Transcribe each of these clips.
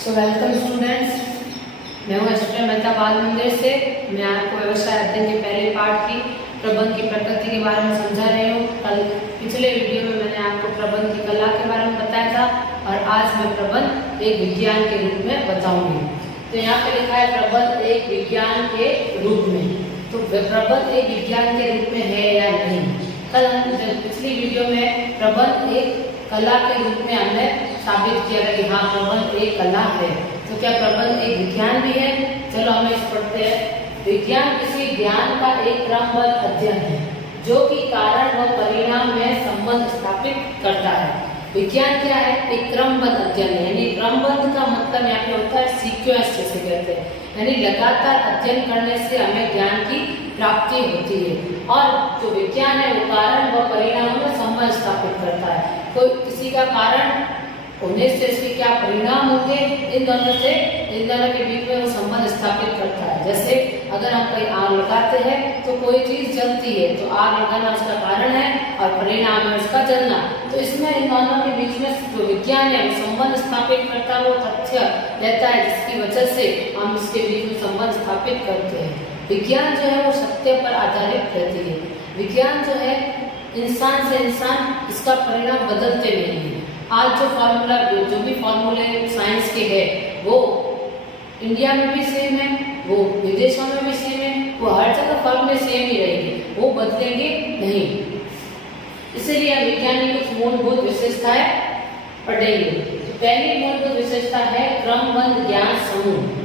So welcome students, मैं हूँ extra Mehta बाल मंदिर से। मैं आपको व्यवसाय अध्ययन के पहले पाठ की प्रबंध की प्रकृति के बारे में समझा रही हूँ। कल पिछले वीडियो में मैंने आपको प्रबंध की कला के बारे में बताया था और आज मैं प्रबंध एक विज्ञान के रूप में बताऊंगी। तो यहाँ पे लिखा है प्रबंध एक विज्ञान के रूप में। तो प्रबंध एक विज्ञान के रूप में है या नहीं? कल हम पिछली वीडियो में प्रबंध एक कला के रूप में हमने साबित किया था कि हाँ, प्रबंध एक कला है। तो क्या प्रबंध एक विज्ञान भी है? चलो हम इस पढ़ते हैं। विज्ञान किसी ज्ञान का एक क्रमबद्ध अध्ययन है जो कि कारण व परिणाम में संबंध स्थापित करता है। विज्ञान क्या है? एक क्रमबद्ध अध्ययन है। यानी क्रमबद्ध का मतलब यहाँ पे होता है सीक्वेंस, जैसे कहते हैं। यानी लगातार अध्ययन करने से हमें ज्ञान की प्राप्ति होती है। और जो विज्ञान है वो कारण व परिणाम में संबंध स्थापित करता है। कोई किसी का कारण होने से इसके क्या परिणाम होंगे, इन दोनों के बीच में वो संबंध स्थापित करता है। जैसे अगर हम कोई आग लगाते हैं तो कोई चीज जलती है, तो आग लगाना उसका कारण है और परिणाम है उसका जलना। तो इसमें इन दोनों के बीच में जो विज्ञान है वो संबंध स्थापित करता है, वो तथ्य रहता है जिसकी वजह से हम इसके बीच में संबंध स्थापित करते हैं। विज्ञान जो है वो सत्य पर आधारित रहती है। विज्ञान जो है इंसान से इंसान इसका परिणाम बदलते नहीं है। आज जो फॉर्मूला जो भी फॉर्मूले साइंस के है वो इंडिया में भी सेम है, वो विदेशों में भी सेम है, वो हर जगह फॉर्मूले सेम ही रहेंगे, वो बदलेंगे नहीं। इसलिए विज्ञान की कुछ मूलभूत विशेषताएं पढ़ेंगे। पहली मूलभूत विशेषता है क्रमबद्ध ज्ञान समूह।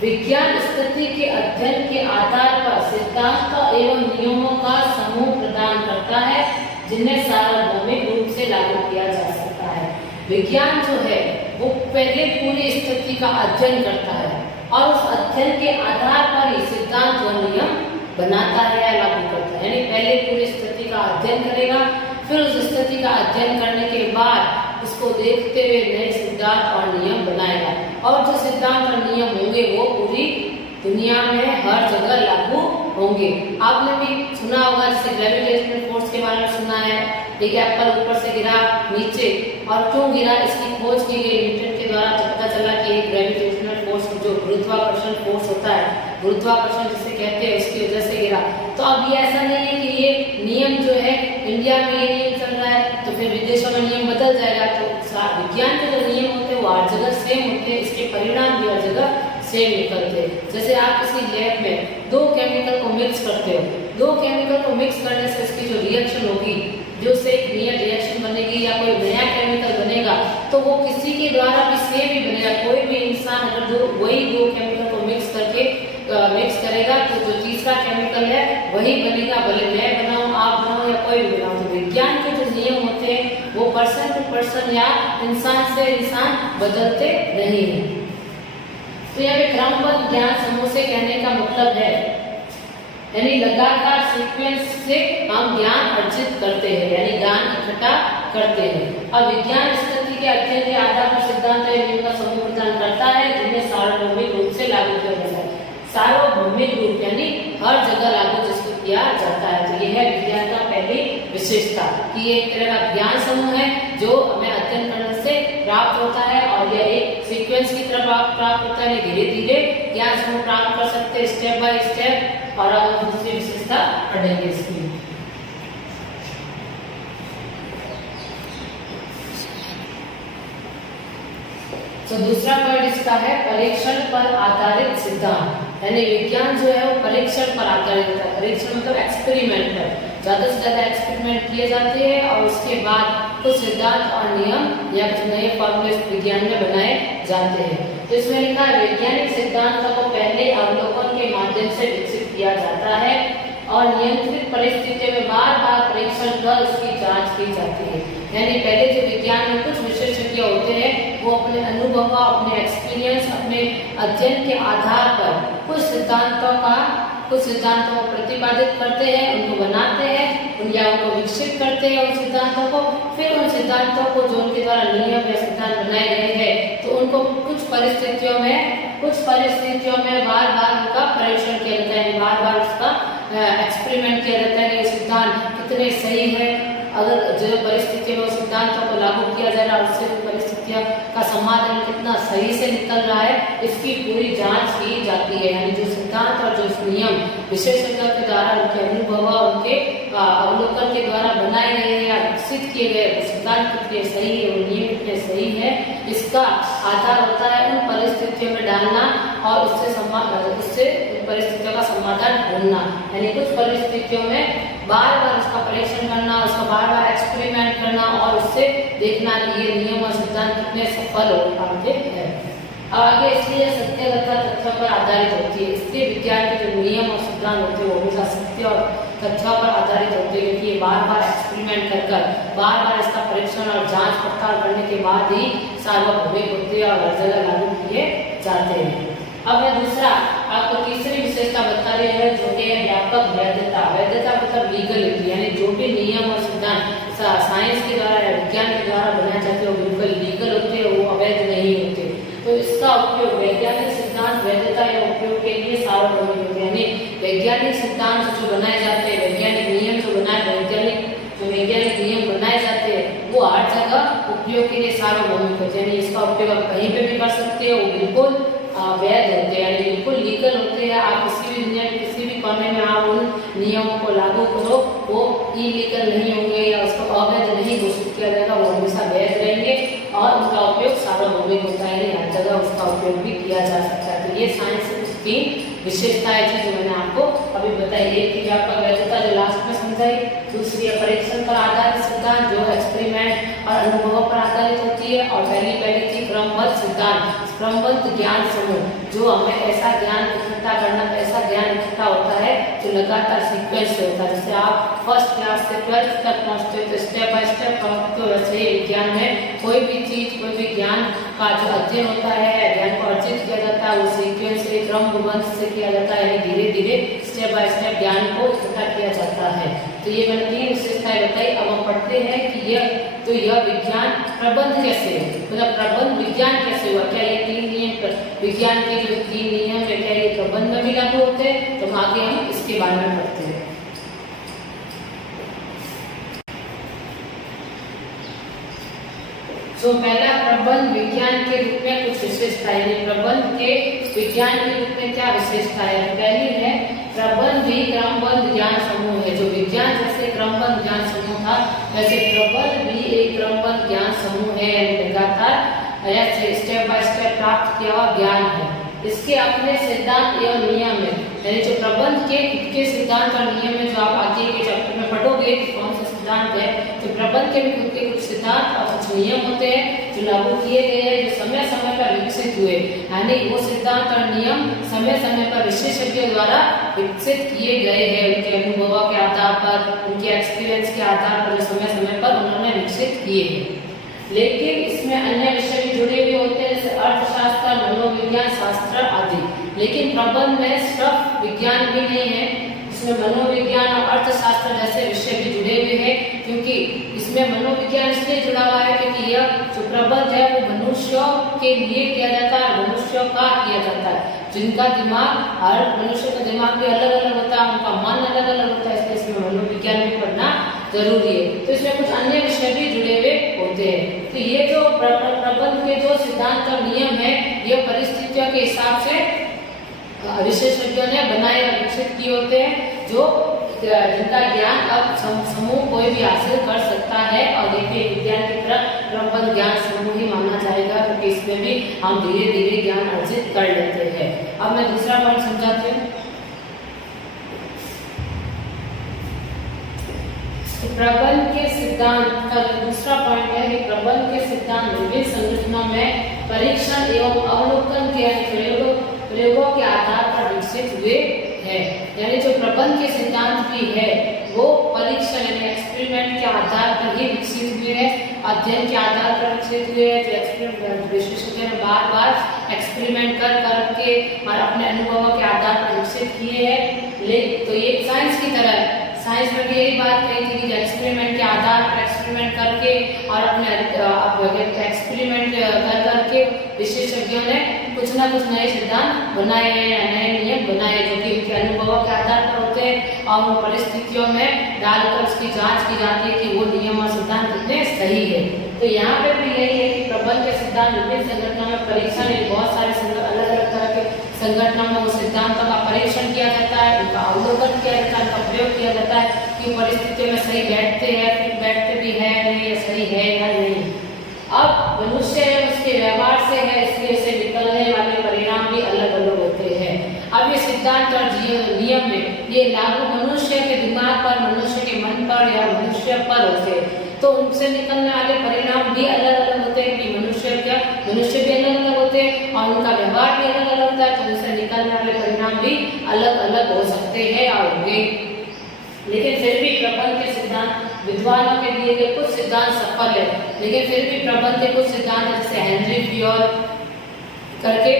विज्ञान स्थिति के अध्ययन के आधार पर सिद्धांत एवं नियमों का समूह प्रदान करता है जिन्हें सार्वभौमिक रूप से लागू किया जा सकता है। विज्ञान जो है वो पहले पूरी स्थिति का अध्ययन करता है और उस अध्ययन के आधार पर ही सिद्धांत व नियम बनाता है या लागू करता है। यानी पहले पूरी स्थिति का अध्ययन करेगा, फिर उस स्थिति का अध्ययन करने के बाद उसको देखते हुए नए सिद्धांत और नियम बनाएगा। और जो सिद्धांत और नियम होंगे वो पूरी दुनिया में हर जगह लागू होंगे। आपने भी सुना होगा, जैसे ग्रेविटेशनल फोर्स के बारे में सुना है। एक एप्पल ऊपर से गिरा नीचे, और क्यों गिरा इसकी खोज की गई न्यूटन के द्वारा। तो पता चला कि एक ग्रेविटेशनल फोर्स जो गुरुत्वाकर्षण फोर्स होता है, गुरुत्वाकर्षण जिसे कहते हैं, इसकी वजह से गिरा। तो अब ये ऐसा नहीं है कि ये नियम जो है इंडिया में ये नियम चल रहा है तो फिर विदेशों में नियम बदल जाएगा। तो विज्ञान के जो नियम होते हैं वो हर जगह सेम होते हैं, इसके परिणाम भी हर जगह सेम निकलते हैं। जैसे आप किसी लैब में दो केमिकल को मिक्स करते हो, दो केमिकल को मिक्स करने से इसकी जो रिएक्शन होगी, जो से एक नया रिएक्शन बनेगी या कोई नया केमिकल बनेगा, तो वो किसी के द्वारा भी सेम ही बनेगा। कोई भी इंसान अगर वही दो केमिकल को मिक्स करेगा तो जो तीसरा केमिकल है वही बनेगा, भले मैं बनाऊं, आप बनाओ या कोई भी बनाओ। तो विज्ञान के जो नियम होते हैं वो पर्सन टू पर्सन या इंसान से इंसान बदलते नहीं है। तो यहाँ पे क्रमबद्ध ज्ञान समूह से कहने का मतलब है यानी लगातार सीक्वेंस से हम ज्ञान अर्जित करते हैं, यानी ज्ञान इकट्ठा करते हैं। और विज्ञान स्थिति के अध्ययन के आधार पर सिद्धांत और नियम का समूह प्रदान करता है जिन्हें सार्वभौमिक रूप से लागू किया जाता है। सार्वभौमिक रूप यानी हर जगह लागू जिसको किया जाता है। तो यह है विज्ञान का पहली विशेषता कि ये एक तरह का ज्ञान समूह है जो हमें अध्ययन करने से प्राप्त होता है और यह एक सीक्वेंस की तरह प्राप्त होता है। धीरे धीरे ज्ञान समूह प्राप्त कर सकते हैं, स्टेप बाय स्टेप। और अब दूसरी विशेषता पढ़ेंगे इसकी। तो दूसरा पॉइंट इसका है परीक्षण पर आधारित सिद्धांत। यानी विज्ञान जो है वो परीक्षण पर आधारित होता है। परीक्षण मतलब एक्सपेरिमेंट पर ज्यादा से ज्यादा एक्सपेरिमेंट किए जाते हैं और उसके बाद कुछ सिद्धांत और नियम या कुछ नए फॉर्मूले विज्ञान में बनाए जाते हैं। तो इसमें लिखा है वैज्ञानिक सिद्धांतों को पहले अवलोकन के माध्यम से विकसित किया जाता है और नियंत्रित परिस्थितियों में बार बार परीक्षण कर उसकी जांच की जाती है। यानी पहले जो विज्ञान में कुछ विशेषज्ञ होते हैं वो अपने अनुभव, अपने एक्सपीरियंस, अपने अध्ययन के आधार पर कुछ सिद्धांतों को प्रतिपादित करते हैं, उनको बनाते हैं या उनको विकसित करते हैं उन सिद्धांतों को। फिर उन सिद्धांतों को जो उनके द्वारा नियम या सिद्धांत बनाए गए हैं तो उनको कुछ परिस्थितियों में बार बार उनका परीक्षण किया जाता है, बार बार उसका एक्सपेरिमेंट किया जाता है कि ये सिद्धांत कितने सही है अगर जो परिस्थितियों में सिद्धांतों को लागू किया जा रहा है उससे परिस्थितियों का समाधान कितना सही से निकल रहा है इसकी पूरी जांच की जाती है। यानी जो सिद्धांत और जो नियम विशेषज्ञों के द्वारा उनके अनुभव उनके अवलोकन के द्वारा बनाए गए या विकसित किए गए सिद्धांत कितने सही है और नियम कितने सही है इसका आधार होता है उन परिस्थितियों में डालना और उससे परिस्थितियों का समाधान ढूंढना। यानी कुछ परिस्थितियों में बार बार उसका परीक्षण करना, उसका बार बार एक्सपेरिमेंट करना और उससे देखना कि ये नियम और सिद्धांत कितने सफल हो पाते हैं। अब आगे इसलिए सत्यता तथ्यों पर आधारित होती है। इसलिए विज्ञान के जो नियम और सिद्धांत होते हैं वो हमेशा सत्य और तथ्यों पर आधारित होते हैं क्योंकि ये बार बार एक्सपेरिमेंट कर बार बार इसका परीक्षण और जांच पड़ताल करने के बाद ही सार्वभौमिक होते हैं और हर जगह लागू किए जाते हैं। अब मैं दूसरा आपको तीसरी विशेषता बता रही है जो कि व्यापक वैधता। वैधता मतलब लीगलिटी, यानी जो भी नियम और सिद्धांत साइंस के द्वारा या विज्ञान के द्वारा बनाए जाते हैं वो बिल्कुल लीगल होते हैं, वो अवैध नहीं होते। तो इसका उपयोग वैज्ञानिक सिद्धांत वैधता या उपयोग के लिए सार्वभौमिक होते हैं। यानी वैज्ञानिक सिद्धांत जो बनाए जाते हैं, वैज्ञानिक नियम जो वैज्ञानिक नियम बनाए जाते हैं वो हर जगह उपयोग के लिए सार्वभौमिक होते हैं। यानी इसका उपयोग आप कहीं पे भी कर सकते हो, वो बिल्कुल वैध होते हैं, यानी बिल्कुल लीगल होते हैं। आप किसी भी दुनिया के किसी भी कोने में आप उन नियमों को लागू करो वो इलीगल नहीं होंगे या उसको अवैध नहीं घोषित किया जाएगा, वो हमेशा वैध रहेंगे और उनका उपयोग सार्वभौमिक होता है, हर जगह उसका उपयोग भी किया जा सकता है। तो ये साइंस की विशेषताएं थी जो मैंने आपको अभी बताई। एक थी व्यापक वैधता जो लास्ट में समझाई, दूसरी है परीक्षण पर आधारित सिद्धांत जो एक्सपेरिमेंट और अनुभवों पर आधारित होती है, और पहली थी क्रमबद्ध सिद्धांत, क्रमबद्ध ज्ञान समूह जो हमें ऐसा ज्ञान इकट्ठा करना, ऐसा ज्ञान इकट्ठा होता है जो लगातार सीक्वेंस से होता है। जैसे आप फर्स्ट क्लास से 12th तक पहुँचते हो तो स्टेप बाय स्टेप पढ़ते हो, वैसे ही विज्ञान में कोई भी चीज, कोई भी ज्ञान का जो अध्ययन होता है, ज्ञान को अर्जित किया जाता है, वो सीक्वेंस से क्रमबद्ध से किया जाता है, धीरे धीरे स्टेप बाय स्टेप ज्ञान को इकट्ठा किया जाता है। तो ये मैंने 3 विशेषताएं बताई। अब हम पढ़ते हैं कि यह विज्ञान प्रबंध कैसे है, मतलब प्रबंध विज्ञान कैसे हुआ, क्या ये 3 नियम विज्ञान के जो 3 नियम है क्या ये प्रबंध में भी लागू होते हैं, तो आगे हम इसके बारे में पढ़ते हैं। तो पहला प्रबंध विज्ञान के रूप में कुछ विशेषताएं, प्रबंध के विज्ञान के रूप में क्या विशेषता है। पहली है प्रबंध भी क्रमबद्ध ज्ञान समूह है। जो विज्ञान जैसे क्रमबद्ध ज्ञान समूह था वैसे प्रबंध भी एक क्रमबद्ध ज्ञान समूह है, लगातार स्टेप बाय स्टेप प्राप्त किया हुआ ज्ञान है। इसके अपने सिद्धांत एवं नियम है, यानी जो प्रबंध के खुद के सिद्धांत और नियम है जो आप आगे के चैप्टर में पढ़ोगे कि कौन सा सिद्धांत है, तो प्रबंध के भी खुद के कुछ सिद्धांत और कुछ नियम होते हैं जो लागू किए गए हैं, जो समय समय पर विकसित हुए। यानी वो सिद्धांत और नियम समय समय पर विशेषज्ञों द्वारा विकसित किए गए हैं, उनके अनुभवों के आधार पर, उनके एक्सपीरियंस के आधार पर जो समय समय पर उन्होंने विकसित किए हैं। लेकिन इसमें अन्य विषय भी जुड़े हुए होते हैं जैसे अर्थशास्त्र, मनोविज्ञान शास्त्र आदि। लेकिन प्रबंध में सिर्फ विज्ञान भी नहीं है, इसमें मनोविज्ञान और अर्थशास्त्र जैसे विषय भी जुड़े हुए हैं, क्योंकि इसमें मनोविज्ञान इसलिए जुड़ा हुआ है क्योंकि यह जो प्रबंध है वो मनुष्यों के लिए किया जाता है, मनुष्यों का किया जाता है, जिनका दिमाग, हर मनुष्य का दिमाग भी अलग अलग होता है, उनका मन अलग अलग होता है, इसलिए इसमें मनोविज्ञान भी पढ़ना जरूरी है। तो इसमें कुछ अन्य विषय भी जुड़े हुए होते हैं। तो ये जो प्रबंध के जो सिद्धांत और नियम है ये परिस्थितियों के हिसाब से विशेषज्ञों ने बनाए और विकसित किए होते हैं, जो जिनका ज्ञान अब समूह कोई भी हासिल कर सकता है। और देखिए विज्ञान की तरह प्रबंध ज्ञान समूह ही माना जाएगा क्योंकि इसमें भी हम धीरे धीरे ज्ञान अर्जित कर लेते हैं। अब मैं दूसरा पॉइंट समझाती हूँ। प्रबंध के सिद्धांत का दूसरा पॉइंट है कि प्रबंध के सिद्धांत विभिन्न संगठनों में परीक्षण एवं अवलोकन के प्रयोगों के आधार पर विकसित हुए हैं। यानी जो प्रबंध के सिद्धांत भी है वो परीक्षण यानी एक्सपेरिमेंट के आधार पर ही विकसित हुए हैं, अध्ययन के आधार पर विकसित हुए हैं। जो एक्सपेरिमेंट विशेषज्ञों ने बार बार एक्सपेरिमेंट कर करके और अपने अनुभवों के आधार पर विकसित किए हैं। तो ये साइंस की तरह है, साइंस में भी यही बात कही थी कि एक्सपेरिमेंट के आधार पर एक्सपेरिमेंट करके और अपने एक्सपेरिमेंट कर करके विशेषज्ञों ने कुछ ना कुछ नए सिद्धांत बनाए हैं, नए नियम बनाए जो कि उनके अनुभवों के आधार पर होते है और उन परिस्थितियों में डालकर उसकी जांच की जाती है कि वो नियम और सिद्धांत कितने सही है। तो यहाँ पे भी यही है कि प्रबंध के सिद्धांत विभिन्न संगठनों में परीक्षण, बहुत सारे अलग अलग तरह के संगठनों में वो सिद्धांतों का परीक्षण किया जाता है, उनका अवलोकन किया जाता है, उनका प्रयोग किया जाता है कि परिस्थितियों में सही बैठते हैं, फिर बैठते भी है नहीं, या सही है या नहीं। अब मनुष्य है उसके व्यवहार से है, इसलिए से निकलने वाले परिणाम भी अलग अलग होते हैं। अब ये सिद्धांत और नियम में ये लागू मनुष्य के दिमाग पर, मनुष्य के मन पर या मनुष्य पर होते हैं, तो उनसे निकलने वाले परिणाम भी अलग अलग होते हैं कि मनुष्य भी अलग अलग होते हैं और उनका व्यवहार भी अलग अलग होता है, तो उनसे निकलने वाले परिणाम भी अलग अलग हो सकते हैं और होंगे। लेकिन फिर भी प्रबंध के सिद्धांत, विद्वानों के दिए गए कुछ सिद्धांत सफल है, लेकिन फिर भी प्रबंध के कुछ सिद्धांत जैसे हेनरी फ्योल करके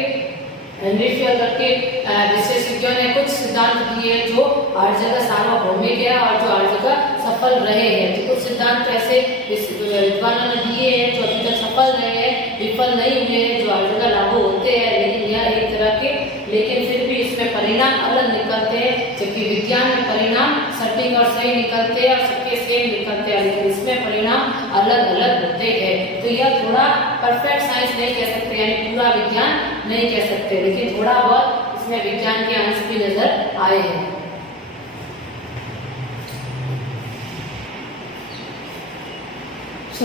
विशेषज्ञों ने कुछ सिद्धांत दिए जो हर जगह सार्वभौमिक है और जो हर जगह सफल रहे हैं। तो कुछ सिद्धांत ऐसे विद्वानों ने दिए हैं जो अभी तक सफल रहे हैं, विफल नहीं हुए हैं, जो हर जगह लागू होते हैं, लेकिन यह एक तरह के, लेकिन फिर भी इसमें परिणाम अलग निकलते हैं। जबकि विज्ञान में परिणाम सटीक और सही निकलते हैं और सबके सेम निकलते हैं, लेकिन इसमें परिणाम अलग अलग होते हैं। तो यह थोड़ा परफेक्ट साइंस नहीं कह सकते, यानी पूरा विज्ञान नहीं कह सकते, लेकिन थोड़ा बहुत इसमें विज्ञान के अंश भी नजर आए हैं।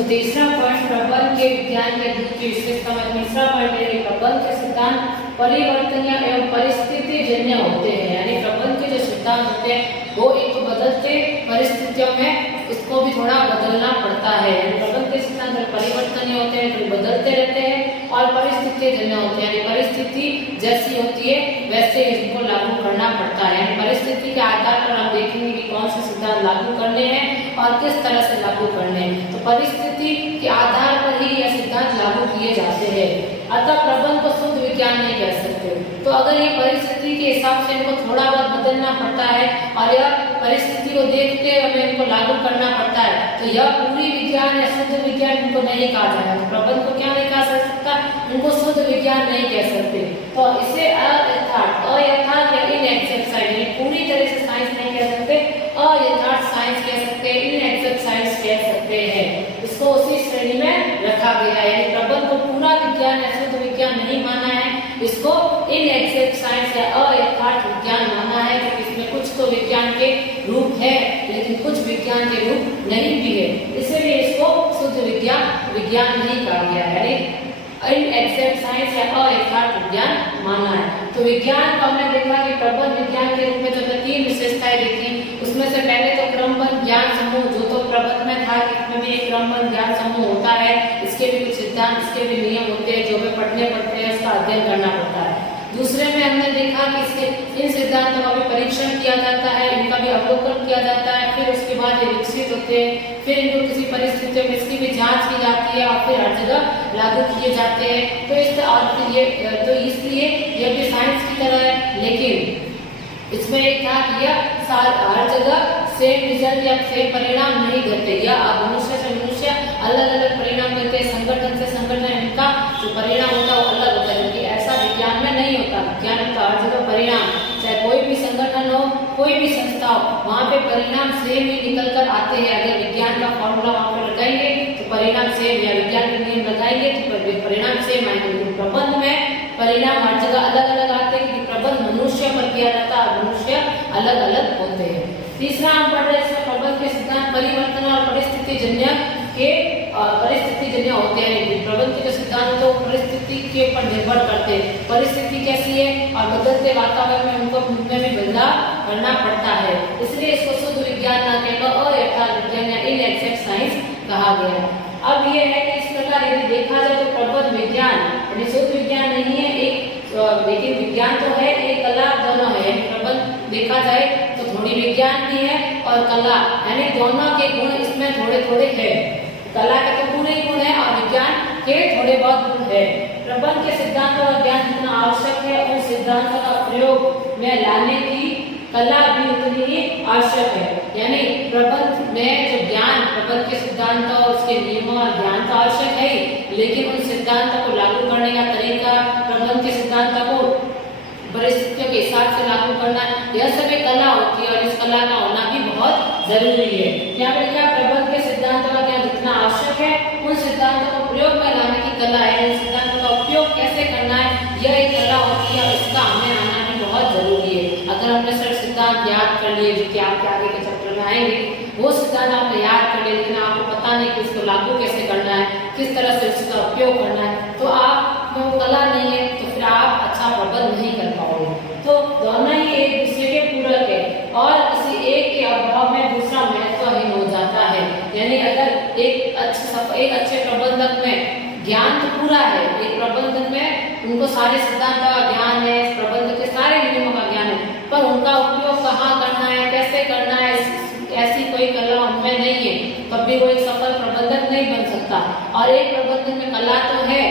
तीसरा पॉइंट, प्रबंध के विज्ञान के दूसरी विशेषता में तीसरा पॉइंट है कि प्रबंध के सिद्धांत परिवर्तनीय एवं परिस्थिति जन्य होते हैं। यानी प्रबंध के जो सिद्धांत होते हैं वो एक तो बदलते परिस्थितियों में उसको भी थोड़ा बदलना पड़ता है। प्रबंध के सिद्धांत परिवर्तनीय होते हैं, तो बदलते रहते हैं और परिस्थिति जन्य होते हैं, यानी परिस्थिति जैसी होती है वैसे इसको लागू करना पड़ता है। यानी परिस्थिति के आधार पर हम देखेंगे कि कौन से सिद्धांत लागू करने हैं और किस तरह से लागू करने हैं। तो परिस्थिति के आधार पर ही यह सिद्धांत लागू किए जाते हैं। अतः प्रबंध को शुद्ध विज्ञान नहीं कह सकते। तो अगर ये परिस्थिति के हिसाब से इनको थोड़ा बहुत बदलना पड़ता है और यह परिस्थिति को देखते हमें इनको लागू करना पड़ता है, तो यह पूरी विज्ञान या शुद्ध विज्ञान इनको नहीं कहा जाएगा। तो प्रबंध को क्या नहीं कहा सकता, इनको शुद्ध विज्ञान नहीं कह सकते। तो इसे अयथार्थ या इनएग्जैक्ट साइंस, पूरी तरह से साइंस नहीं कह सकते, अयथार्थ साइंस कह सकते हैं, इनएग्जैक्ट साइंस कह सकते हैं। इसको उसी श्रेणी में रखा गया है। यानी प्रबंध को पूरा विज्ञान या शुद्ध विज्ञान नहीं माना है, इसको इनएग्जैक्ट साइंस या अयथार्थ विज्ञान माना है, क्योंकि इसमें कुछ तो विज्ञान के रूप है लेकिन कुछ विज्ञान के रूप नहीं भी है, इसलिए इसको शुद्ध विज्ञान नहीं कहा गया है, इनएग्जैक्ट साइंस या अयथार्थ विज्ञान माना है। तो विज्ञान को हमने देखा कि प्रबंध विज्ञान के रूप में जो तीन विशेषताएं देखी, उसमें से पहले तो क्रमबद्ध ज्ञान समूह, जो तो प्रबंध में था कि इसमें भी एक क्रमबद्ध ज्ञान समूह होता है, इसके भी कुछ सिद्धांत, इसके भी नियम होते हैं जो हमें पढ़ने पड़ते हैं, उसका अध्ययन करना पड़ता है। दूसरे में हमने देखा कि इसके इन सिद्धांतों का भी परीक्षण किया जाता है, इनका भी अवलोकन किया जाता है, फिर उसके बाद ये विकसित होते हैं, फिर इनको किसी परिस्थितियों में इसकी भी जांच की जाती है और फिर हर जगह लागू किए जाते हैं। तो इसलिए यह भी साइंस की तरह है, लेकिन इसमें एक था कि यह हर जगह सेम रिजल्ट या सेम परिणाम नहीं देते, या मनुष्य से मनुष्य अलग अलग परिणाम देते हैं, संगठन से संगठन इनका जो परिणाम होता है वो अलग होता है, क्योंकि ऐसा विज्ञान में नहीं होता। विज्ञान में तो हर जगह परिणाम, चाहे कोई भी संगठन हो, कोई भी संस्था हो, वहाँ पे परिणाम सेम ही निकल कर आते हैं। अगर विज्ञान का फॉर्मूला वहाँ पर लगाएंगे तो परिणाम सेम, या विज्ञान के नियम लगाएंगे तो परिणाम सेम आएंगे। प्रबंध में परिणाम हर जगह अलग अलग आते हैं, क्योंकि प्रबंध मनुष्य पर किया जाता है, मनुष्य अलग अलग होते हैं। तीसरा हम पढ़ रहे हैं इसमें प्रबंध के सिद्धांत परिवर्तन और परिस्थिति जन्य होते हैं। प्रबंध के जो सिद्धांत तो परिस्थिति के ऊपर निर्भर करते हैं, परिस्थिति कैसी है और बदलते वातावरण में उनमें भी बदलाव करना पड़ता है, इसलिए इसको शुद्ध विज्ञान न कहकर अयथार्थ विज्ञान या इनएग्जैक्ट साइंस कहा गया है। अब ये है कि इस प्रकार यदि देखा जाए तो प्रबंध विज्ञान यानी शुद्ध विज्ञान नहीं है, लेकिन विज्ञान तो है, एक कला दोनों है। प्रबंध देखा जाए तो थोड़ी विज्ञान भी है और कला, यानी दोनों के गुण इसमें थोड़े थोड़े है। कला के तो पूरे ही गुण है और विज्ञान के थोड़े बहुत गुण है। प्रबंध के सिद्धांतों का ज्ञान जितना आवश्यक है, उन सिद्धांतों का प्रयोग में लाने की कला भी उतनी ही आवश्यक है। यानी प्रबंध में जो ज्ञान, प्रबंध के सिद्धांत और उसके नियमों और ज्ञान तो आवश्यक है ही, लेकिन उन सिद्धांतों को लागू करने का तरीका, प्रबंध के सिद्धांतों को परिस्थितियों के हिसाब से लागू करना, यह सब एक कला होती है और इस कला का होना भी बहुत जरूरी है। यहाँ पर क्या प्रबंध के सिद्धांतों का ज्ञान जितना आवश्यक है, उन सिद्धांतों को प्रयोग में लाने की कला है, इन सिद्धांतों का उपयोग कैसे करना है, यह एक कला होती है और इसका हमें आना भी बहुत जरूरी है। अगर हमने सिर्फ सिद्धांत याद कर लिए, जो कि आपके आगे के चैप्टर में आएंगे, वो सिद्धांत आपने याद कर लिए लेकिन आपको पता नहीं कि इसको लागू कैसे करना है, किस तरह से इसका उपयोग करना है, तो आप में वो कला नहीं है, तो फिर आप अच्छा प्रबंध नहीं कर पाओगे। तो दोनों ही एक दूसरे के पूरक है और किसी एक के अभाव में दूसरा महत्वहीन हो जाता है। यानी अगर एक अच्छे प्रबंधक में ज्ञान तो पूरा है, एक प्रबंधक में उनको सारे सिद्धांत का ज्ञान है, प्रबंधक के सारे नियमों का ज्ञान है, पर उनका उपयोग कहाँ करना है, कैसे करना है, ऐसी कोई कला उनमें नहीं है, तब भी वो एक सफल प्रबंधक नहीं बन सकता। और एक प्रबंधक में कला तो है,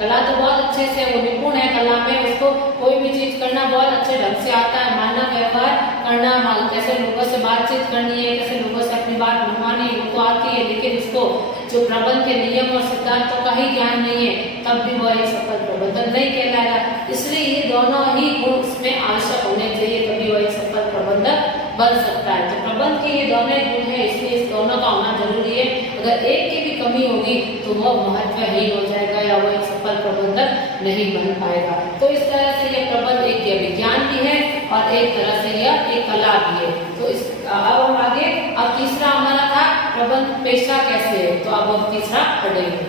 कला तो बहुत अच्छे से वो निपुण है कला में, उसको कोई भी चीज करना बहुत अच्छे ढंग से आता है, मानव व्यवहार करना, कैसे लोगों से बातचीत करनी है, कैसे लोगों से अपनी बात मनवानी है, वो तो आती है, लेकिन उसको जो प्रबंध के नियम और सिद्धांतों का ही ज्ञान नहीं है, तब भी वो एक सफल प्रबंधक नहीं कहलाएगा। इसलिए ये दोनों ही गुण उसमें आवश्यक होने चाहिए, तभी वो एक सफल प्रबंधक बन सकता है। तो प्रबंध के ये दोनों गुण है, इसलिए इस दोनों का होना जरूरी है। अगर एक की भी कमी होगी तो वह महत्वहीन हो जाएगा या वो एक सफल प्रबंधक नहीं बन पाएगा। तो इस तरह से यह प्रबंध एक विज्ञान भी है और एक तरह से यह एक कला भी है। तो इस अब हम आगे, अब तीसरा हमारा था प्रबंध पेशा कैसे है, तो अब हम तीसरा पढ़ेंगे।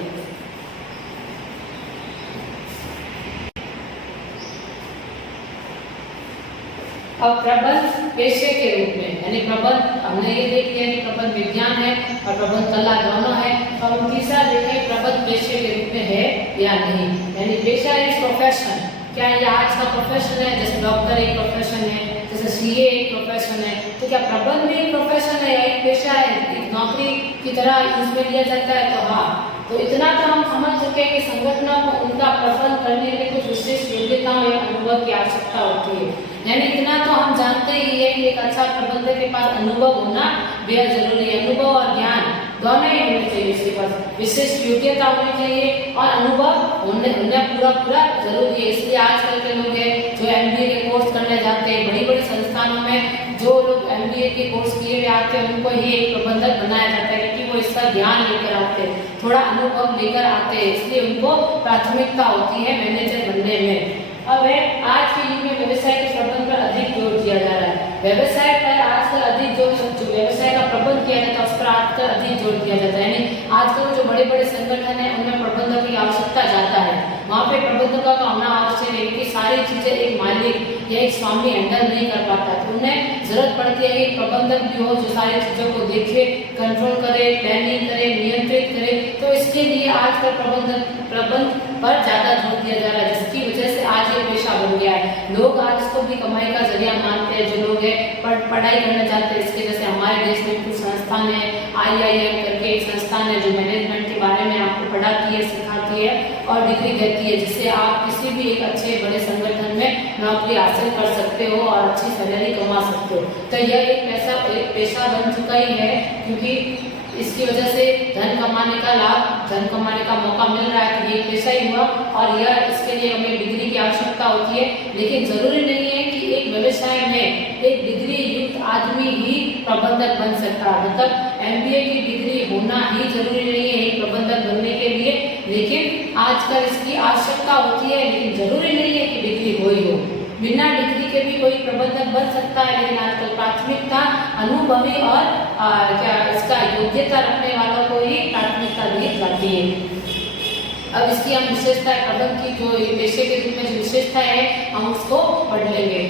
अब प्रबंध पेशे के रूप में, यानी प्रबंध हमने ये देख लिया कि प्रबंध विज्ञान है और प्रबंध कला दोनों है। अब हम तीसरा देखें प्रबंध पेशे के रूप में है या नहीं, यानी पेशा इज प्रोफेशन। क्या ये आज का प्रोफेशन है, जैसे डॉक्टर एक प्रोफेशन है, जैसे सीए एक प्रोफेशन है, तो क्या प्रबंध भी एक प्रोफेशन है या एक पेशा है, एक नौकरी की तरह इसमें लिया जाता है? तो हाँ, तो इतना तो हम समझ चुके हैं कि संगठनों को उनका प्रबंध करने में कुछ विशेष योग्यताओं या अनुभव की आवश्यकता होती है। यानी इतना तो हम जानते ही है कि एक अच्छा प्रबंधक के पास अनुभव होना बेहद जरूरी है। अनुभव और ज्ञान दोनों ही होने चाहिए, इसके पास विशेष योग्यता होनी चाहिए और अनुभव होना पूरा जरूरी है। इसलिए आजकल के लोग हैं जो एमबीए के कोर्स करने जाते हैं, बड़ी बड़ी संस्थानों में जो लोग एमबीए के कोर्स किए हुए आते हैं उनको ही एक प्रबंधक बनाया जाता है, क्योंकि वो इसका ज्ञान लेकर आते हैं, थोड़ा अनुभव लेकर आते हैं, इसलिए उनको प्राथमिकता होती है मैनेजर बनने में। अब है आज के युग में व्यवसाय के प्रबंध पर अधिक जोर दिया जा रहा है। व्यवसाय पर आजकल अधिक जो व्यवसाय का प्रबंध किया जाता है उस पर आजकल अधिक जोर दिया जाता है। यानी आजकल जो बड़े बड़े संगठन है उनमें प्रबंधक की आवश्यकता ज्यादा है, वहाँ पे प्रबंधकों का होना आवश्यक है, क्योंकि सारी चीजें एक मालिक या एक स्वामी हैंडल नहीं कर पाता, तो उन्हें जरूरत पड़ती है कि प्रबंधक भी हो जो सारी चीजों को देखे, कंट्रोल करे, प्लानिंग करे, नियंत्रित करे। तो इसके लिए आजकल प्रबंध पर ज्यादा जोर दिया जा रहा है, जिसकी वजह से आज ये पेशा बन गया है। लोग आज इसको भी कमाई का जरिया मानते हैं, जो लोग है पढ़ाई करना चाहते हैं। इसके जैसे हमारे देश में कुछ संस्थान है, IIM करके एक संस्थान है जो मैनेजमेंट के बारे में आपको पढ़ाती है, सिखाती है और डिग्री देती है, जिससे आप किसी भी एक अच्छे बड़े संगठन में नौकरी हासिल कर सकते हो और अच्छी सैलरी कमा सकते हो। तो यह एक पेशा बन चुका ही है, क्योंकि इसकी वजह से धन कमाने का धन कमाने का मौका मिल रहा है, तो ये पेशा ही हुआ। और यह इसके लिए हमें डिग्री की आवश्यकता होती है, लेकिन जरूरी नहीं है कि एक व्यवसाय में एक डिग्री युक्त आदमी ही प्रबंधक बन सकता है। मतलब MBA की डिग्री होना ही जरूरी नहीं है एक प्रबंधक बनने के लिए, लेकिन आजकल इसकी आवश्यकता होती है, लेकिन जरूरी नहीं है कि डिग्री हो ही हो। बिना डिग्री के भी कोई प्रबंधक बन सकता है, लेकिन आजकल प्राथमिकता अनुभवी और इसका योग्यता रखने वालों को ही प्राथमिकता दी जाती है। अब इसकी हम विशेषता प्रबंध की जो पेशे के रूप में जो विशेषता है हम उसको पढ़ लेंगे।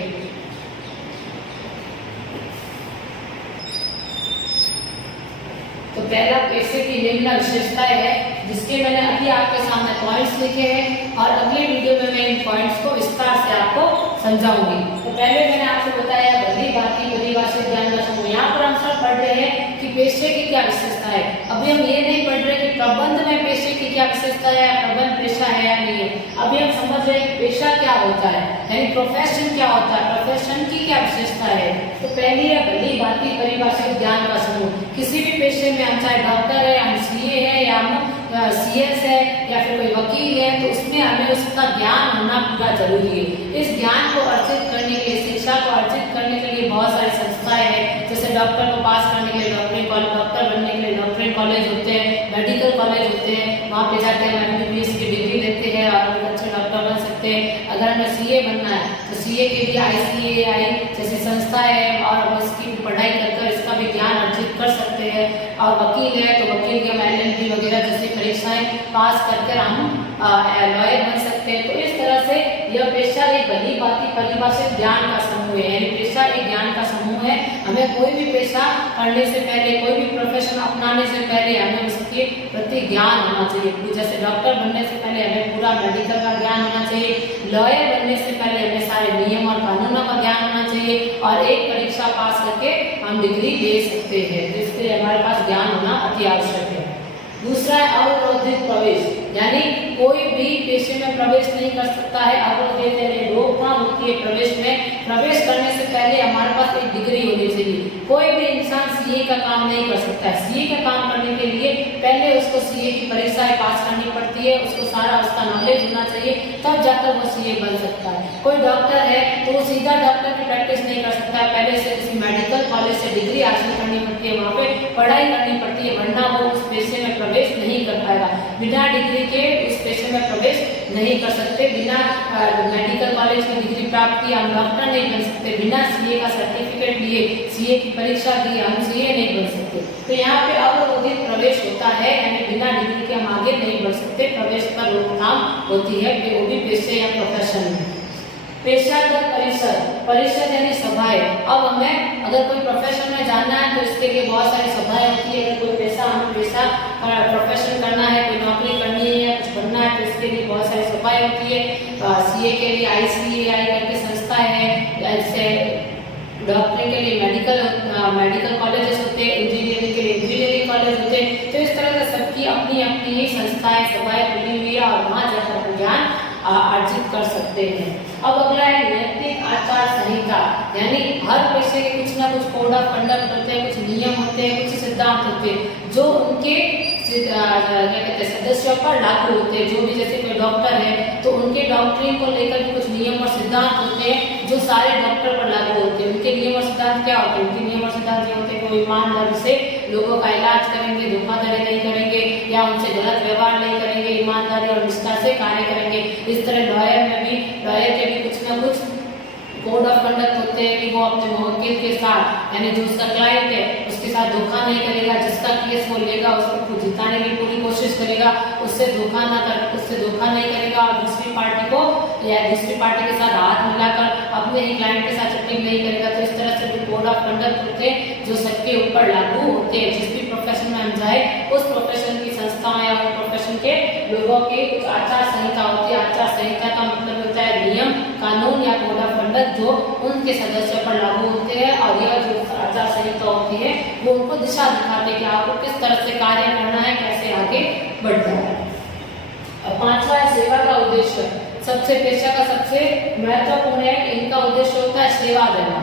तो पहला पेशे की निम्न विशेषताएं है, जिसके मैंने अभी आपके सामने पॉइंट्स लिखे हैं और अगले वीडियो में मैं इन पॉइंट्स को विस्तार से आपको समझाऊंगी। तो पहले मैंने आपको बताया भली भांति परिभाषित ज्ञान का समूह। यहाँ पर हम सब पढ़ रहे हैं कि पेशे की क्या विशेषता है। अभी हम ये नहीं पढ़ रहे कि प्रबंध में पेशे की क्या विशेषता है, प्रबंध पेशा है या नहीं है। अभी हम समझ रहे हैं पेशा क्या होता है, यानी प्रोफेशन क्या होता है, प्रोफेशन की क्या विशेषता है। तो पहली है भली भांति परिभाषित ज्ञान का समूह। किसी भी पेशे में हम चाहे डॉक्टर है, हम CA है या हम CS है या फिर कोई वकील है, तो उसमें हमें उसका ज्ञान होना पूरा जरूरी है। इस ज्ञान को अर्जित करने के लिए, शिक्षा को अर्जित करने के लिए बहुत सारी संस्थाएं हैं। जैसे डॉक्टर को पास करने के लिए डॉक्टर बनने के लिए डॉक्टरी कॉलेज होते हैं, मेडिकल कॉलेज होते हैं, वहाँ पे जाके हम MBBS की डिग्री लेते हैं और एक अच्छे डॉक्टर बन सकते हैं। अगर हमें CA बनना है तो CA के लिए ICAI जैसी संस्था है और इसकी पढ़ाई कर इसका भी ज्ञान अर्जित कर सकते हैं। और वकील है तो वकील के LLB वगैरह जैसी परीक्षाएं पास करके हम लॉयर बन सकते हैं। तो इस तरह से यह पेशा एक भली भांति परिभाषित ज्ञान का समूह है, यानी पेशा एक ज्ञान का समूह है। हमें कोई भी पेशा करने से पहले, कोई भी प्रोफेशन अपनाने से पहले हमें उसके प्रति ज्ञान होना चाहिए। जैसे डॉक्टर बनने से पहले हमें पूरा मेडिकल का ज्ञान होना चाहिए, लॉयर बनने से पहले हमें सारे नियम और कानूनों का ज्ञान होना चाहिए और एक परीक्षा पास करके हम डिग्री ले सकते हैं, जिससे हमारे पास ज्ञान होना अति आवश्यक है। दूसरा है अवरोधित प्रवेश, यानी कोई भी पेशे में प्रवेश नहीं कर सकता है। अवरोधित यानी रोकथाम होती है प्रवेश में। प्रवेश करने से पहले हमारे पास एक डिग्री होनी चाहिए। कोई भी इंसान CA का काम नहीं कर सकता है। CA का काम करने के लिए पहले उसको CA की परीक्षाएं पास करनी पड़ती है, उसको सारा उसका नॉलेज होना चाहिए, तब जाकर वो CA बन सकता है। कोई डॉक्टर है तो वो सीधा डॉक्टर की प्रैक्टिस नहीं कर सकता है, पहले से किसी मेडिकल कॉलेज से डिग्री हासिल करनी पड़ती है, वहाँ पे पढ़ाई करनी पड़ती है, वरना वो उस पेशे में प्रवेश नहीं कर पाएगा। बिना डिग्री के उस पेशे में प्रवेश नहीं कर सकते। बिना मेडिकल कॉलेज में डिग्री प्राप्त किए हम डॉक्टर नहीं बन सकते। बिना CA का सर्टिफिकेट लिए, CA की परीक्षा दी हम CA नहीं बन सकते। तो यहाँ पे अवरोधित प्रवेश होता है, यानी बिना डिग्री के हम आगे नहीं बढ़ सकते। प्रवेश पर रोकथाम होती है, वो भी पेशे या प्रोफेशन में। पेशागत परिषद यानी सभाएं। अब हमें अगर कोई प्रोफेशन में जाना है तो इसके लिए बहुत सारी सभाएं होती है। अगर कोई पेशा प्रोफेशन करना है, कोई नौकरी करनी है या कुछ बनना है तो इसके लिए बहुत सारी सभाएं होती है। CA के लिए ICAI करके संस्था है, जैसे डॉक्टरी के लिए मेडिकल कॉलेजेस होते हैं, इंजीनियरिंग के लिए इंजीनियरिंग कॉलेज होते हैं। तो इस तरह से सबकी अपनी अपनी संस्थाएं, सभाएं खुली हुई है और वहाँ जाकर ज्ञान अर्जित कर सकते हैं। अब अगला है नैतिक आचार संहिता, यानी हर पेशे के कुछ ना कुछ कोड ऑफ कंडक्ट होते हैं, कुछ नियम होते हैं, कुछ सिद्धांत होते हैं जो उनके सदस्यों पर लागू होते हैं। जो भी जैसे कोई डॉक्टर है तो उनके डॉक्टरी को लेकर भी कुछ नियम और सिद्धांत होते हैं जो सारे डॉक्टर पर लागू होते हैं। उनके नियम और सिद्धांत क्या होते हैं? उनके नियम और सिद्धांत ये होते हैं कि वो ईमानदारी से लोगों का इलाज करेंगे, धोखाधड़ी नहीं करेंगे या उनसे गलत व्यवहार नहीं करेंगे, ईमानदारी और निष्ठा से कार्य करेंगे। इस तरह लॉयर के भी कुछ ना कुछ कोड ऑफ कंडक्ट होते हैं कि वो अपने मुवक्किल के साथ, यानी जो उसका क्लाइंट है उसके साथ धोखा नहीं करेगा, जिसका केस वो लेगा उसको जिताने की पूरी कोशिश करेगा, उससे धोखा नहीं करेगा और दूसरी पार्टी को या दूसरी पार्टी के साथ हाथ मिलाकर अपने ही क्लाइंट के साथ चीटिंग नहीं करेगा। तो इस तरह से जो कोड ऑफ कंडक्ट होते हैं जो सबके ऊपर लागू होते हैं। जिस भी प्रोफेशन में हम जाए उस प्रोफेशन की संस्थाओं या उस प्रोफेशन के लोगों की कुछ आचार संहिता होती है। आचार संहिता का मतलब होता है नियम, कानून या कोड ऑफ कंडक्ट जो उनके सदस्यों पर लागू होते हैं और यह जो आचार संहिता होती है वो उनको दिशा दिखाते हैं कि आपको किस तरह से कार्य करना है, कैसे आगे बढ़ना है। पांचवा है सेवा का उद्देश्य। सबसे पेशा का सबसे महत्वपूर्ण है कि इनका उद्देश्य होता है सेवा देना,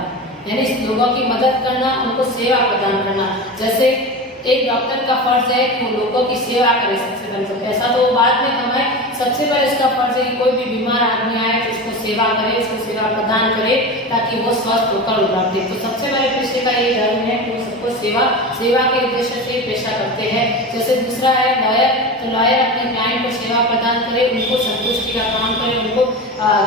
यानी लोगों की मदद करना, उनको सेवा प्रदान करना। जैसे एक डॉक्टर का फर्ज है कि वो लोगों की सेवा करे। सबसे पहले तो पैसा तो बाद में कमाए, सबसे पहले इसका फर्ज है कि कोई भी बीमार आदमी आए तो उसको सेवा करे, उसको सेवा प्रदान करे ताकि वो स्वस्थ होकर लौटे। तो सबसे पहले पेशे का ये धर्म है कि वो सबको सेवा के उद्देश्य से पेशा करते हैं। जैसे दूसरा है लॉयर, तो लॉयर अपने क्लाइंट को सेवा प्रदान करे, उनको संतुष्टि का काम करे, उनको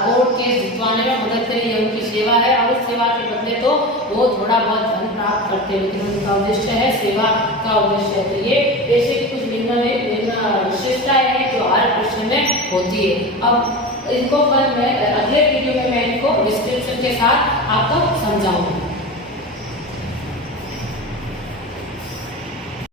कोर्ट केस जितवाने में मदद करे, ये उनकी सेवा है। और उस सेवा के बदले तो वो थोड़ा बहुत धन प्राप्त करते हैं, लेकिन उनका उद्देश्य है सेवा का उद्देश्य है। तो ये पेशे की कुछ विशेषताएं हैं जो हर पेशे में होती है। अब इनको मैं अगले वीडियो में मैं इनको डिस्क्रिप्शन के साथ आपको समझाऊंगी।